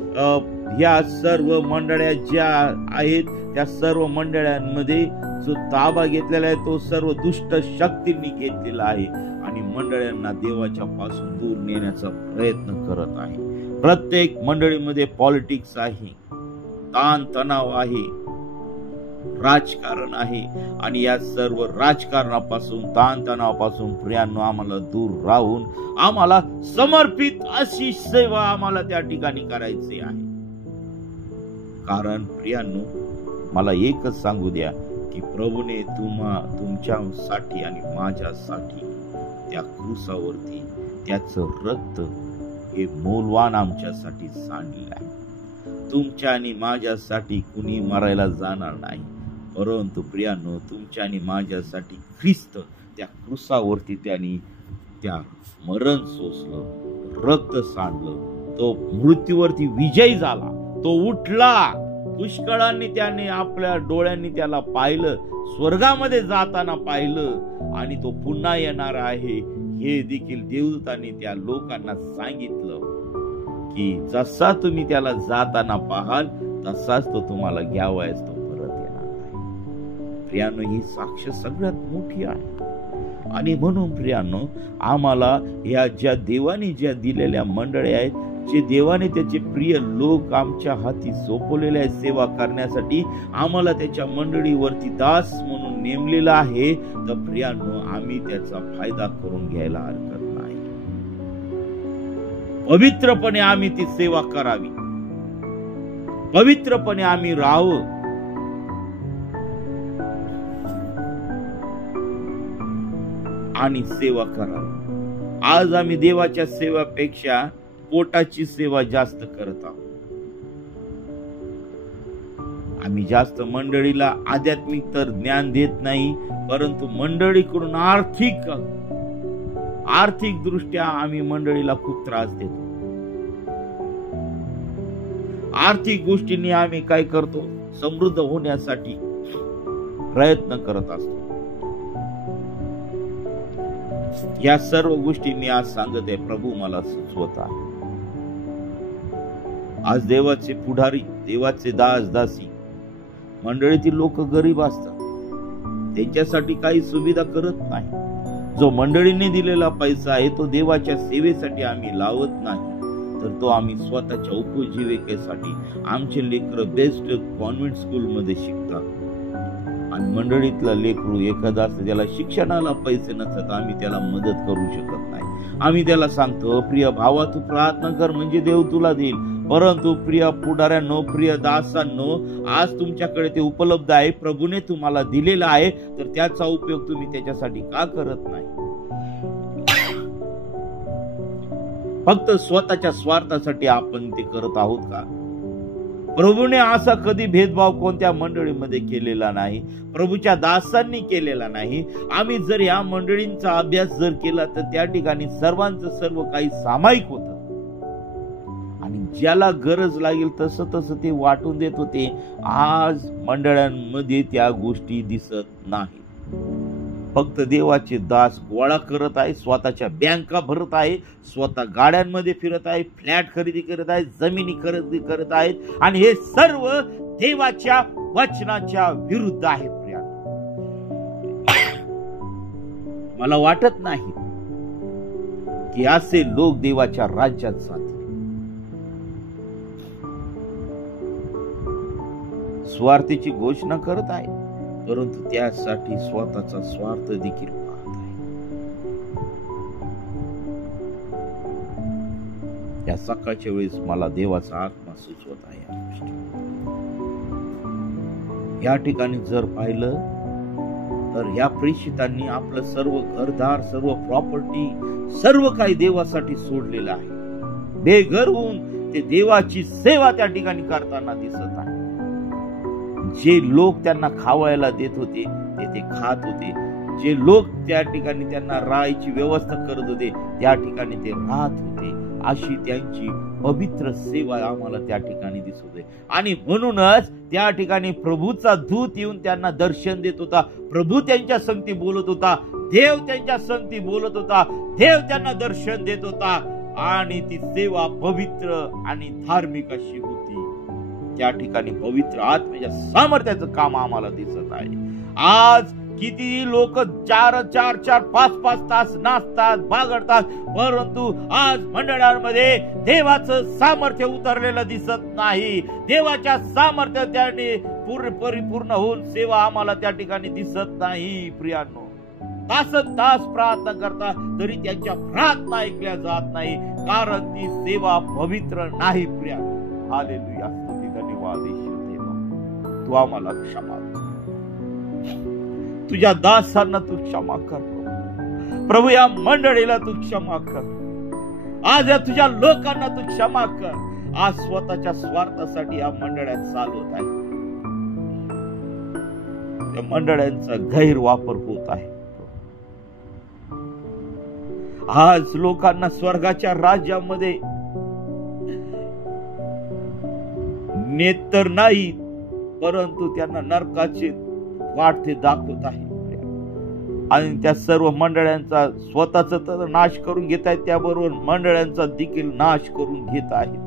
या सर्व मंडळ्या ज्या आहेत त्या सर्व मंडळांमध्ये जो ताबा घेतलेला आहे तो सर्व दुष्ट शक्तींनी घेतलेला आहे आणि मंडळांना देवाच्या पासून दूर नेण्याचा प्रयत्न करत आहे. प्रत्येक मंडळीमध्ये पॉलिटिक्स आहे, ताण तणाव आहे, राजकारण आहे आणि या सर्व राजकारणापासून, ताण तणावापासून प्रियांनो आम्हाला दूर राहून आम्हाला समर्पित अशी सेवा आम्हाला त्या ठिकाणी करायची आहे. कारण प्रियांनो, मला एकच सांगू द्या की प्रभूने तुमच्यासाठी आणि माझ्यासाठी त्या क्रूसावरती त्याचं रक्त हे मोलवान आमच्यासाठी सांडलेलं आहे. तुमच्या आणि माझ्यासाठी कुणी मरायला जाणार नाही, परंतु प्रियांनो तुमच्या आणि माझ्यासाठी ख्रिस्त त्या क्रूसावरती त्यांनी त्या मरण सोसलं, रक्त सांडलं, तो मृत्यूवरती विजयी झाला, तो उठला. पुष्कळांनी त्याने आपल्या डोळ्यांनी त्याला पाहिलं, स्वर्गामध्ये जाताना पाहिलं आणि तो पुन्हा येणार आहे हे देखील देवदूतांनी त्या लोकांना सांगितलं की जसा तुम्ही त्याला जाताना पाहाल तसाच तो तुम्हाला घ्यावायस तो परत येणार आहे. प्रियांनो, ही साक्ष सगळ्यात मोठी आहे आणि म्हणून प्रियांनो आम्हाला या ज्या देवाने ज्या दिलेल्या मंडळी आहेत, जे देवाने त्याचे प्रिय लोक आमच्या हाती सोपवलेले आहेत सेवा करण्यासाठी, आम्हाला त्याच्या मंडळीवरती दास म्हणून नेमलेलं आहे, तर प्रियांनो आम्ही त्याचा फायदा करून घ्यायला हरकत नाही. पवित्रपणे आम्ही ती सेवा करावी, पवित्रपणे आम्ही राहावं. आणि सेवा करावी. आज आम्ही देवाच्या सेवेपेक्षा पोटाची सेवा जास्त करत आहोत. आम्ही जास्त मंडळीला आध्यात्मिक तर ज्ञान देत नाही, परंतु मंडळीकडून आर्थिक दृष्ट्या आम्ही मंडळीला खूप त्रास देतो. आर्थिक गोष्टींनी आम्ही काय करतो, समृद्ध होण्यासाठी प्रयत्न करत असतो. या सर्व गोष्टी मी आज सांगत आहे, प्रभू मला सुचवत आहे. आज देवाचे पुढारी, देवाचे दास दासी, मंडळीतील लोक गरीब असतात, त्यांच्यासाठी काही सुविधा करत नाही. जो मंडळीने दिलेला पैसा आहे तो देवाच्या सेवेसाठी आम्ही लावत नाही, तर तो आम्ही स्वतःच्या उपजीविकेसाठी. आमचे लेकर बेस्ट कॉन्व्हेंट स्कूल मध्ये शिकतात आणि मंडळीतला लेकरू एखादा असं ज्याला शिक्षणाला पैसे नसतात, आम्ही त्याला मदत करू शकत नाही. आम्ही त्याला सांगतो, प्रिय भावा तू प्रार्थना कर म्हणजे देव तुला देईल. परंतु प्रिय पुढाऱ्यांनो, प्रिय दासांनो, आज तुमच्याकडे ते उपलब्ध आहे, प्रभूने तुम्हाला दिलेला आहे, तर त्याचा उपयोग तुम्ही त्याच्यासाठी का करत नाही? फक्त स्वतःच्या स्वार्थासाठी आपण ते करत आहोत का? प्रभूने असा कधी भेदभाव कोणत्या मंडळीमध्ये केलेला नाही, प्रभूच्या दासांनी केलेला नाही. आम्ही जर या मंडळींचा अभ्यास जर केला तर त्या ठिकाणी सर्वांचं सर्व काही सामायिक होतं आणि ज्याला गरज लागेल तसं तसं ते वाटून देत होते. आज मंडळांमध्ये त्या गोष्टी दिसत नाही. फक्त देवाचे दास गोळा करत आहे, स्वतःच्या बँका भरत आहे, स्वतः गाड्यांमध्ये फिरत आहे, फ्लॅट खरेदी करत आहे, जमिनी खरेदी करत आहेत, आणि हे सर्व देवाच्या वचनाच्या विरुद्ध आहे. मला वाटत नाही की असे लोक देवाच्या राज्यात जातील. स्वार्थीची घोषणा करत आहे, परंतु त्यासाठी स्वतःचा स्वार्थ देखील पाहत आहे. या सकाळच्या वेळेस मला देवाचा आत्मा सुचवत आहे या गोष्टी. या ठिकाणी जर पाहिलं तर या प्रेषितांनी आपलं सर्व घरदार, सर्व प्रॉपर्टी, सर्व काही देवासाठी सोडलेलं आहे. बेघर होऊन ते देवाची सेवा त्या ठिकाणी करताना दिसत आहे. जे लोक त्यांना खावायला देत होते ते खात होते, जे लोक त्या ठिकाणी त्यांना राहायची व्यवस्था करत होते त्या ठिकाणी ते राहत होते. अशी त्यांची पवित्र सेवा आम्हाला त्या ठिकाणी दिसत होते. आणि म्हणूनच त्या ठिकाणी प्रभूचा दूत येऊन त्यांना दर्शन देत होता, प्रभू त्यांच्या संगती बोलत होता, देव त्यांच्या संगती बोलत होता, देव त्यांना दर्शन देत होता, आणि ती सेवा पवित्र आणि धार्मिक अशी होती. त्या ठिकाणी पवित्र आत्म्याच्या सामर्थ्याचं काम आम्हाला दिसत आहे. आज किती लोक 4-5 तास नाचतात, बागडतात, परंतु आज मंडळांमध्ये देवाचं सामर्थ्य उतरलेलं दिसत नाही. देवाच्या सामर्थ्य त्याने परिपूर्ण होऊन सेवा आम्हाला त्या ठिकाणी दिसत नाही. प्रियांनो, तास प्रार्थना करता तरी त्यांच्या प्रार्थना ऐकल्या जात नाही, कारण ती सेवा पवित्र नाही. प्रियांनो, हालेलुया, स्तुती, धन्यवाद ईश्वर देवा. तू आम्हाला क्षमा कर, तुझ्या दासांना तू क्षमा कर प्रभू, या मंडळीला तू क्षमा कर, आज या तुझ्या लोकांना तू क्षमा कर. आज स्वतःच्या स्वार्थासाठी या मंडळात चालवत आहे, या मंडळांचा गैरवापर होत आहे. आज लोकांना स्वर्गाच्या राज्यामध्ये नेत तर नाही, परंतु त्यांना नरकाचे वाट ते दाखवत आहे. आणि त्या सर्व मंडळांचा स्वतःचा तर नाश करून घेत आहेत, त्याबरोबर मंडळांचा देखील नाश करून घेत आहेत.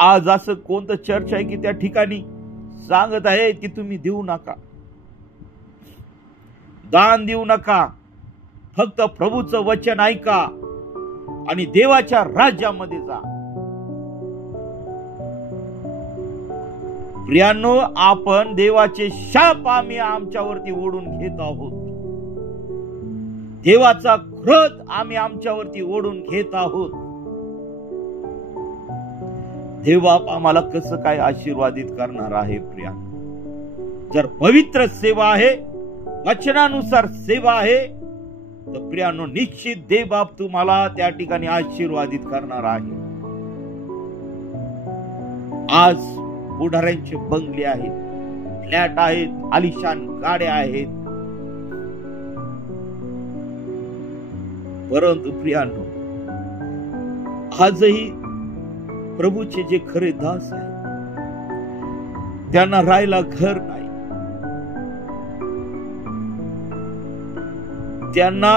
आज असं कोणतं चर्च आहे की त्या ठिकाणी सांगत आहे की तुम्ही देऊ नका, दान देऊ नका, फक्त प्रभूचं वचन ऐका आणि देवाच्या राज्यामध्ये जा. प्रियांनो, आपण देवाचे शाप आम्ही आमच्यावरती ओढून घेत आहोत, देवाचा क्रोध आम्ही आमच्यावरती ओढून घेत आहोत. देवा आम्हाला कसं काय आशीर्वादित करणार आहे? प्रियांनो, जर पवित्र सेवा आहे, वचनानुसार सेवा आहे, तर प्रियांनो निश्चित देवबाप तुम्हाला त्या ठिकाणी आशीर्वादित करणार आहे. आज पुढाऱ्यांचे बंगले आहेत, फ्लॅट आहेत, आलिशान गाड्या आहेत, परंतु प्रियांनो, आजही प्रभूचे जे खरे दास आहेत त्यांना राहायला घर नाही, त्यांना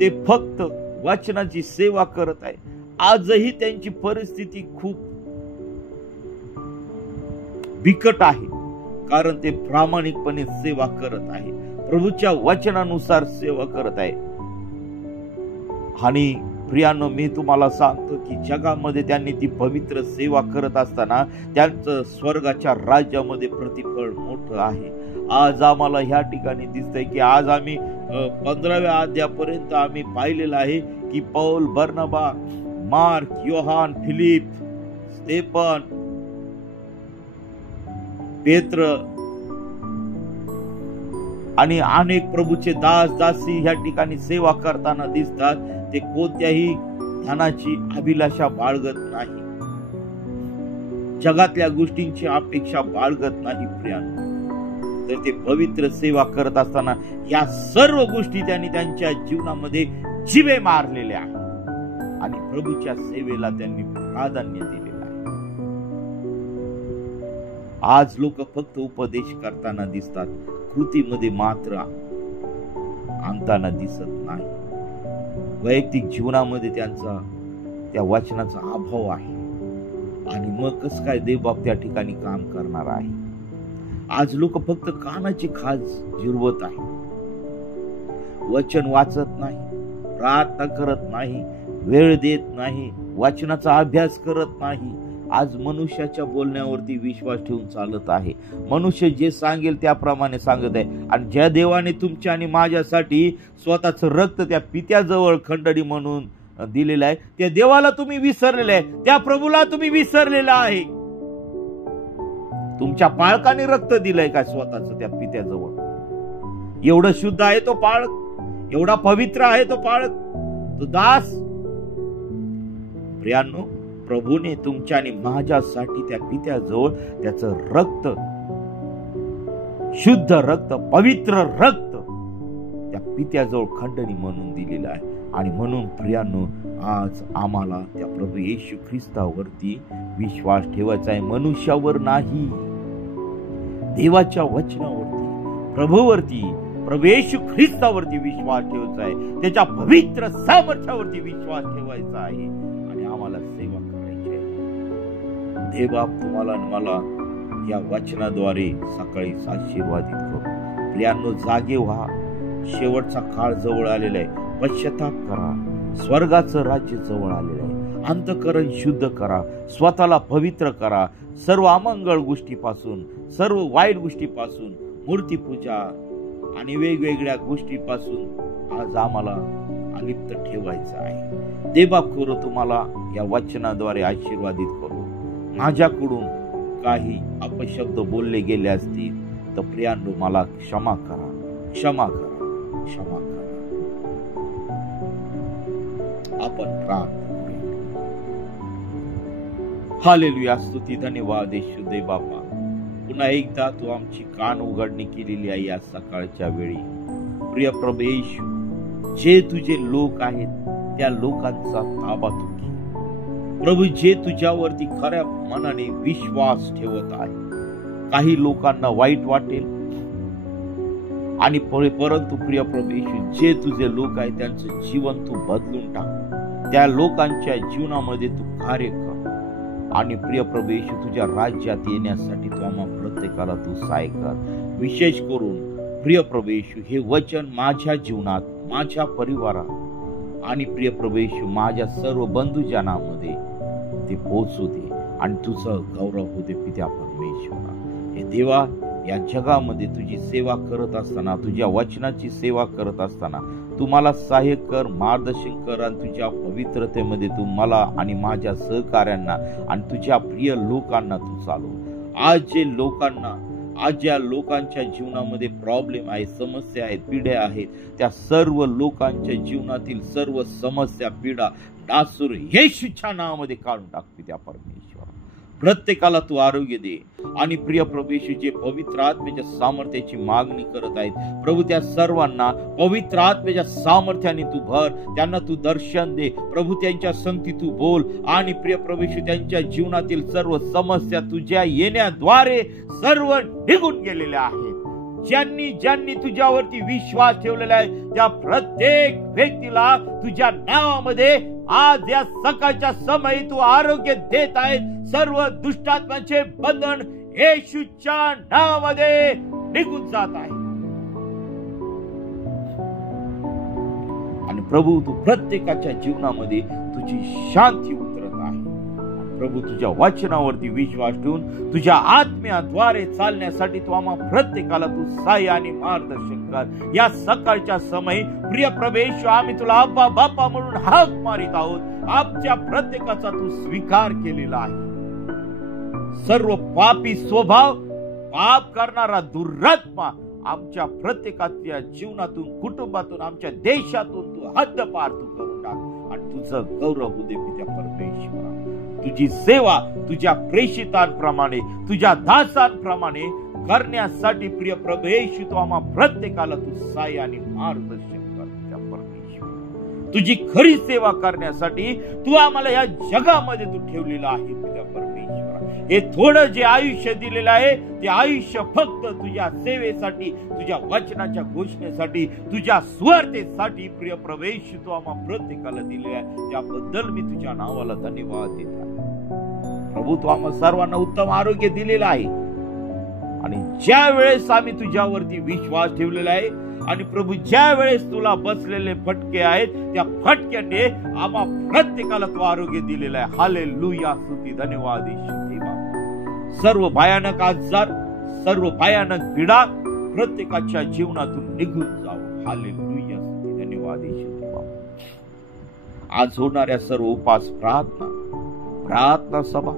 ते फक्त वचनाची सेवा करत आहे. आजही त्यांची परिस्थिती खूप बिकट आहे, कारण ते प्रामाणिकपणे सेवा करत आहे, प्रभूच्या वचनानुसार सेवा करत आहे. आणि प्रियांनो, मी तुम्हाला सांगतो की जगामध्ये त्यांनी ती पवित्र सेवा करत असताना त्यांचं स्वर्गाच्या राज्यामध्ये प्रतिफळ मोठं आहे. आज आम्हाला ह्या ठिकाणी दिसतंय की आज आम्ही 15व्या अध्यायापर्यंत आम्ही पाहिलेलं आहे की Paul, बर्नबा, mark, Yohan, Philip, Stephen, पेत्र आणि अनेक प्रभूचे दास दासी ह्या ठिकाणी सेवा करताना दिसतात. ते कोणत्याही धनाची अभिलाषा बाळगत नाही, जगातल्या गोष्टींची अपेक्षा बाळगत नाही प्रियांनो. तर ते पवित्र सेवा करत असताना या सर्व गोष्टी त्यांनी त्यांच्या जीवनामध्ये जिवे मारलेल्या आहेत आणि प्रभूच्या सेवेला त्यांनी प्राधान्य दिलेलं आहे. आज लोक फक्त उपदेश करताना दिसतात, कृतीमध्ये मात्र आणताना दिसत नाही. वैयक्तिक जीवनामध्ये त्यांचा त्या वचनाचा अभाव आहे आणि मग कसं काय देवबाप त्या ठिकाणी काम करणार आहे. आज लोक फक्त कानाची खाज जिरवत आहे, वचन वाचत नाही, प्रार्थना करत नाही, वेळ देत नाही, वचनाचा अभ्यास करत नाही. आज मनुष्याच्या बोलण्यावरती विश्वास ठेवून चालत आहे. मनुष्य जे सांगेल त्याप्रमाणे सांगत आहे. आणि ज्या देवाने तुमच्या आणि माझ्यासाठी स्वतःचं रक्त त्या पित्याजवळ खंडणी म्हणून दिलेलं आहे, त्या देवाला तुम्ही विसरलेले आहे, त्या प्रभूला तुम्ही विसरलेला आहे. तुमच्या पाळकाने रक्त दिलंय का स्वतःच त्या पित्याजवळ? एवढं शुद्ध आहे तो पाळक, एवढा पवित्र आहे तो पाळक, तो दास. प्रियांनो, प्रभूने तुमच्या आणि माझ्यासाठी त्या पित्याजवळ त्याचं रक्त, शुद्ध रक्त, पवित्र रक्त त्या पित्याजवळ खंडणी म्हणून दिलेलं आहे. आणि म्हणून प्रियांनो, आज आम्हाला त्या प्रभू येशू ख्रिस्तावरती विश्वास ठेवायचा आहे, मनुष्यावर नाही, देवाच्या वचनावरती, प्रभूवरती, प्रभू येशू ख्रिस्तावरती विश्वास ठेवायचा आहे, त्याच्या पवित्र सामर्थ्यावरती विश्वास ठेवायचा आहे आणि आम्हाला सेवा करायची आहे. देवबाप तुम्हाला आणि मला या वचनाद्वारे सकाळी आशीर्वादित करू. प्रियांनो, जागे व्हा, शेवटचा काळ जवळ आलेला आहे. पश्चाताप करा, स्वर्गाचं राज्य जवळ आलेलं आहे. अंतःकरण शुद्ध करा, स्वतःला पवित्र करा, सर्व अमंगळ गोष्टीपासून, सर्व वाईट गोष्टीपासून, मूर्तीपूजा आणि वेगवेगळ्या गोष्टीपासून आज आम्हाला अलिप्त ठेवायचं आहे. देवबाप करू तुम्हाला या वचनाद्वारे आशीर्वादित करू. माझ्याकडून काही अपशब्द बोलले गेले असतील तर प्रियांनो, मला क्षमा करा, क्षमा करा, क्षमा करा. आपण प्रार्थना करूया. हालेलुया, स्तुती, धन्यवाद येशू दे बापा. पुन्हा एकदा तू आमची कान उघडणी केलेली आहे या सकाळच्या वेळी. प्रिय प्रभू येशू, जे तुझे लोक आहेत त्या लोकांचा ताबा तू घे. प्रभू, जे तुझ्यावरती खऱ्या मनाने विश्वास ठेवत आहे, काही लोकांना वाईट वाटेल आणि परंतु प्रिय प्रभू येशू, जे तुझे लोक आहेत त्यांचं जीवन तू बदलून टाक, त्या लोकांच्या जीवनामध्ये तू कार्य कर. आणि प्रिय प्रभू येशू, तुझ्या राज्यात येण्यासाठी तू आम्हा प्रत्येकाला तू सहाय्य कर. विशेष करून प्रिय प्रभू येशू, हे वचन माझ्या जीवनात, माझ्या परिवारात आणि प्रिय प्रभू येशू, माझ्या सर्व बंधुजनामध्ये ते पोहोचू दे आणि तुझं गौरव होऊ दे पित्या परमेश्वरा. हे देवा, या जगामध्ये तुझी सेवा करत असताना, तुझ्या वचनाची सेवा करत असताना तू मला सहाय्य कर, मार्गदर्शन कर आणि तुझ्या पवित्रतेमध्ये तू मला आणि माझ्या सहकार्यांना आणि तुझ्या प्रिय लोकांना तू चालव. आज ज्या लोकांच्या जीवनामध्ये प्रॉब्लेम आहे, समस्या आहेत, पिढ्या आहेत, त्या सर्व लोकांच्या जीवनातील सर्व समस्या, पीडा, डासूर येशूच्या नावामध्ये काढून टाक पित्या परमेश्वर. प्रत्येकाला तू आरोग्य दे. आणि प्रिय प्रभू येशू, जे पवित्र आत्म्याच्या सामर्थ्याची मागणी करत आहेत प्रभू, त्या सर्वांना पवित्र आत्म्याच्या सामर्थ्याने तू भर, त्यांना तू दर्शन दे प्रभू, त्यांच्या संगती तू बोल. आणि प्रिय प्रभू येशू, त्यांच्या जीवनातील सर्व समस्या तुझ्या येण्याद्वारे सर्व निघून गेलेल्या आहेत. ज्यांनी तुझ्यावरती विश्वास ठेवलेला आहे त्या प्रत्येक व्यक्तीला तुझ्या नावामध्ये आज या सकाळच्या समयी तू आरोग्य देत आहे. सर्व दुष्टात्म्याचे बंधन येशूच्या नावामध्ये निघून जात आहे. आणि प्रभू, तू प्रत्येकाच्या जीवनामध्ये तुझी शांती उतरत आहे. प्रभू, तुझ्या वचनावरती विश्वास ठेवून तुझ्या आत्म्याद्वारे चालण्यासाठी तू आम्हा प्रत्येकाला तू सहाय्य आणि मार्गदर्शन कर. या सकाळच्या समयी प्रिय प्रभू येशू, आम्ही तुला अब्बा बाप्पा म्हणून हाक मारित आहोत. आमच्या प्रत्येकाचा तू स्वीकार केलेला आहे. सर्व पापी स्वभाव, पाप करणारा दुरात्मा आमच्या प्रत्येकाच्या जीवनातून, कुटुंबातून, आमच्या देशातून तू हद्दपार तू करून टाक. आणि तुझं गौरव होऊ दे पित्या परमेश्वरा. तुझी सेवा तुझ्या प्रेषितांप्रमाणे, तुझ्या दासांप्रमाणे करण्यासाठी प्रिय प्रभू येशू, तू आम्हा प्रत्येकाला तू सहाय्य आणि मार्गदर्शन कर पित्या परमेश्वरा. तुझी खरी सेवा करण्यासाठी तू आम्हाला या जगामध्ये तू ठेवलेला आहे पित्या परमेश्वरा. हे थोडं जे आयुष्य दिलेलं आहे ते आयुष्य फक्त तुझ्या सेवेसाठी, तुझ्या वचनाच्या घोषणेसाठी, तुझ्या सुवार्तेसाठी प्रिय प्रभू येशू तू आम्हा प्रत्येकाला दिले आहे. त्याबद्दल मी तुझ्या नावाला धन्यवाद देत आहे. प्रभू, तू आम्हा सर्वांना उत्तम आरोग्य दिलेलं आहे. आणि ज्या वेळेस आम्ही तुझ्यावरती विश्वास ठेवलेला आहे आणि प्रभू ज्या वेळेस तुला बसलेले फटके आहेत त्या फटक्याने आम्हा प्रत्येकाला तू आरोग्य दिलेलं आहे. हालेलुया, स्तुती, धन्यवाद येशू देवा. सर्व भयानक आजार, सर्व भयानक पीडा प्रत्येकाच्या जीवनातून निघून जावं. हालेलुया, स्तुती, धन्यवाद येशू देवा. आज होणाऱ्या सर्व उपास, प्रार्थना सभा,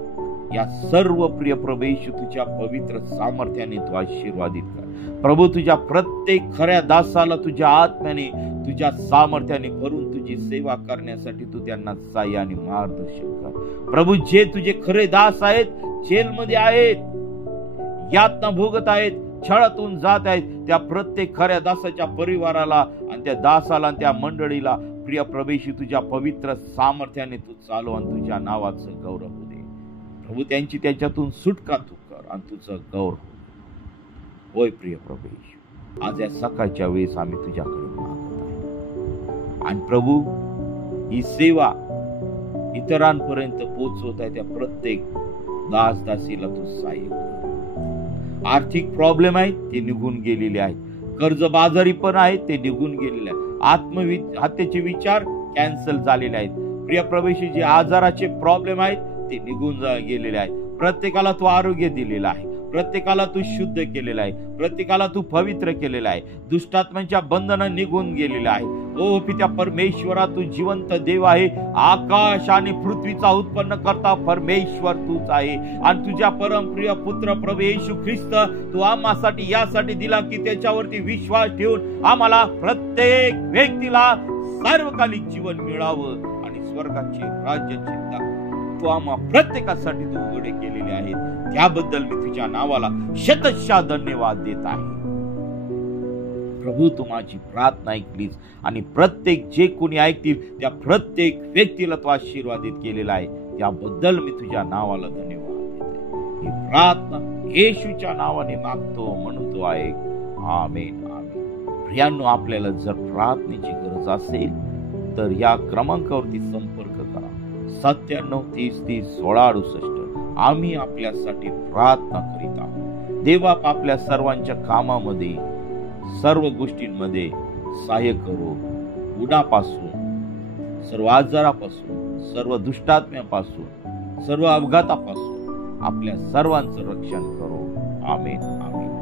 या सर्व प्रिय प्रभू येशू तुझ्या पवित्र सामर्थ्याने तू आशीर्वादित कर. प्रभू, तुझ्या प्रत्येक खऱ्या दासाला तुझ्या आत्म्याने, तुझ्या सामर्थ्याने भरून तुझी सेवा करण्यासाठी तू त्यांना सहाय्य आणि मार्गदर्शन कर. प्रभू, जे तुझे खरे दास आहेत, जेलमध्ये आहेत, यातना भोगत आहेत, छळातून जात आहेत, त्या प्रत्येक खऱ्या दासाच्या परिवाराला आणि त्या दासाला आणि त्या मंडळीला प्रिय प्रभू येशू तुझ्या पवित्र सामर्थ्याने तू चालव आणि तुझ्या नावाचं गौरव होऊ दे. प्रभू, त्यांची त्याच्यातून सुटका तू कर आणि तुझं गौरव. होय प्रिय प्रभू येशू, आज या सकाळच्या वेळेस आम्ही तुझ्याकडे मागत आहे. आणि प्रभू, ही सेवा इतरांपर्यंत पोहोचवत आहे त्या प्रत्येक दास दासीला तू सहाय्य कर. आर्थिक प्रॉब्लेम आहेत ते निघून गेलेले आहेत, कर्जबाजारी पण आहेत ते निघून गेलेले आहेत, आत्महत्येचे विचार कॅन्सल झालेले आहेत. प्रिय प्रभू येशू, जे आजाराचे प्रॉब्लेम आहेत ते निघून गेलेले आहेत. प्रत्येकाला तू आरोग्य दिलेलं आहे, प्रत्येकाला तू शुद्ध केलेलं आहे, प्रत्येकाला तू पवित्र केलेलं आहे, दुष्टात्म्यांच्या बंधनं निघून गेलेलं आहे. ओ पित्या परमेश्वरा, तू जिवंत देव आहे. आकाश आणि पृथ्वीचा उत्पन्न करता परमेश्वर तूच आहे. आणि तुझ्या परमप्रिय पुत्र प्रभू येशू ख्रिस्त तू आम्हासाठी यासाठी दिला की त्याच्यावरती विश्वास ठेवून आम्हाला प्रत्येक व्यक्तीला सार्वकालिक जीवन मिळावं आणि स्वर्गाचे राज्याची तू आम्हा प्रत्येकासाठी तू उघडे केलेले आहेत. त्याबद्दल मी तुझ्या नावाला शतशः धन्यवाद देत आहे. प्रभू, तू माझी प्रार्थना ऐकलीस आणि प्रत्येक जे कोणी ऐकतील त्या प्रत्येक व्यक्तीला तू आशीर्वादित केलेला आहे. त्याबद्दल मी तुझ्या नावाला धन्यवाद देतो. ही प्रार्थना येशूच्या नावाने मागतो म्हणून तो ऐक. आमेन, आमेन. प्रियांनो, आपल्याला जर प्रार्थनेची गरज असेल तर या क्रमांकावरती संपर्क करा. 97 30 30 16 68. आम्ही आपल्यासाठी प्रार्थना करीत आहोत. देवा आपल्या सर्वांच्या कामामध्ये, सर्व गोष्टींमध्ये सहाय्य करो. उन्हापासून, सर्व आजारापासून, सर्व दुष्टात्म्यापासून, सर्व अपघातापासून आपल्या सर्वांचं रक्षण करो. आमेन, आमेन.